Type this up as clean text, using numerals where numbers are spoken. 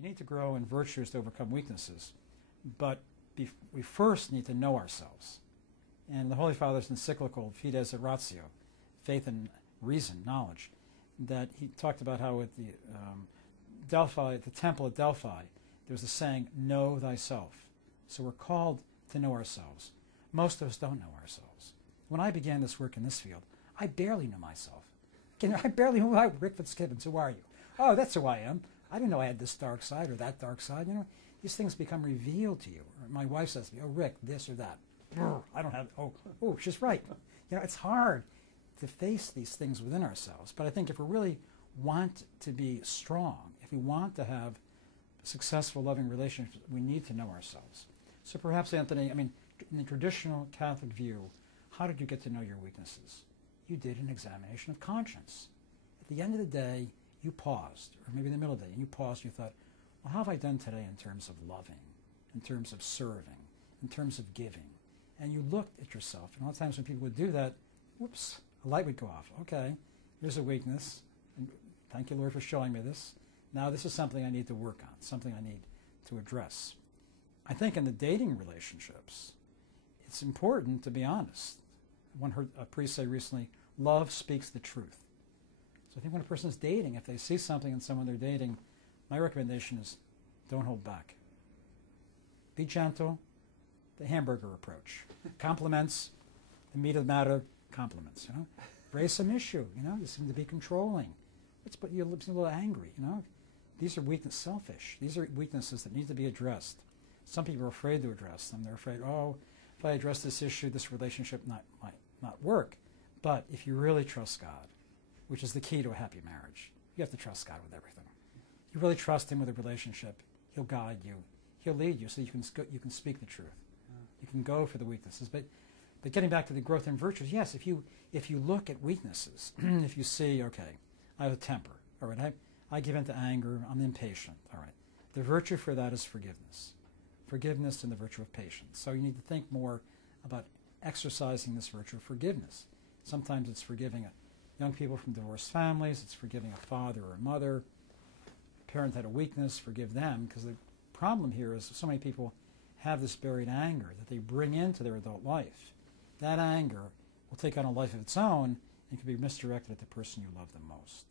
We need to grow in virtues to overcome weaknesses, but we first need to know ourselves. And the Holy Father's encyclical, Fides et Ratio, faith and reason, knowledge, that he talked about how at the Delphi, at the temple at Delphi, there was a saying, know thyself. So we're called to know ourselves. Most of us don't know ourselves. When I began this work in this field, I barely knew myself. I barely knew Rick Fitzgibbons. Who are you? Oh, that's who I am. I didn't know I had this dark side or that dark side. You know, these things become revealed to you. Or my wife says to me, "Oh, Rick, this or that." I don't have. Oh, she's right. You know, it's hard to face these things within ourselves. But I think if we really want to be strong, if we want to have successful, loving relationships, we need to know ourselves. So perhaps, Anthony, I mean, in the traditional Catholic view, how did you get to know your weaknesses? You did an examination of conscience. At the end of the day, you paused, or maybe in the middle of the day, and you paused and you thought, well, how have I done today in terms of loving, in terms of serving, in terms of giving? And you looked at yourself. And a lot of times when people would do that, whoops, a light would go off. Okay, here's a weakness. And thank you, Lord, for showing me this. Now this is something I need to work on, something I need to address. I think in the dating relationships, it's important to be honest. One heard a priest say recently, love speaks the truth. So I think when a person is dating, if they see something in someone they're dating, my recommendation is don't hold back. Be gentle, the hamburger approach. Compliments, the meat of the matter, compliments, you know. Raise some issue, you know. You seem to be controlling. But you seem a little angry, you know. These are weaknesses, selfish. These are weaknesses that need to be addressed. Some people are afraid to address them. They're afraid, oh, if I address this issue, this relationship might not work. But if you really trust God, which is the key to a happy marriage, you have to trust God with everything. If you really trust Him with a relationship, He'll guide you. He'll lead you so you can speak the truth. You can go for the weaknesses. But getting back to the growth in virtues, yes, if you look at weaknesses, if you see, okay, I have a temper, all right, I give in to anger, I'm impatient, all right. The virtue for that is forgiveness. Forgiveness and the virtue of patience. So you need to think more about exercising this virtue of forgiveness. Sometimes it's forgiving young people from divorced families, it's forgiving a father or a mother, a parent had a weakness, forgive them, because the problem here is so many people have this buried anger that they bring into their adult life. That anger will take on a life of its own and can be misdirected at the person you love the most.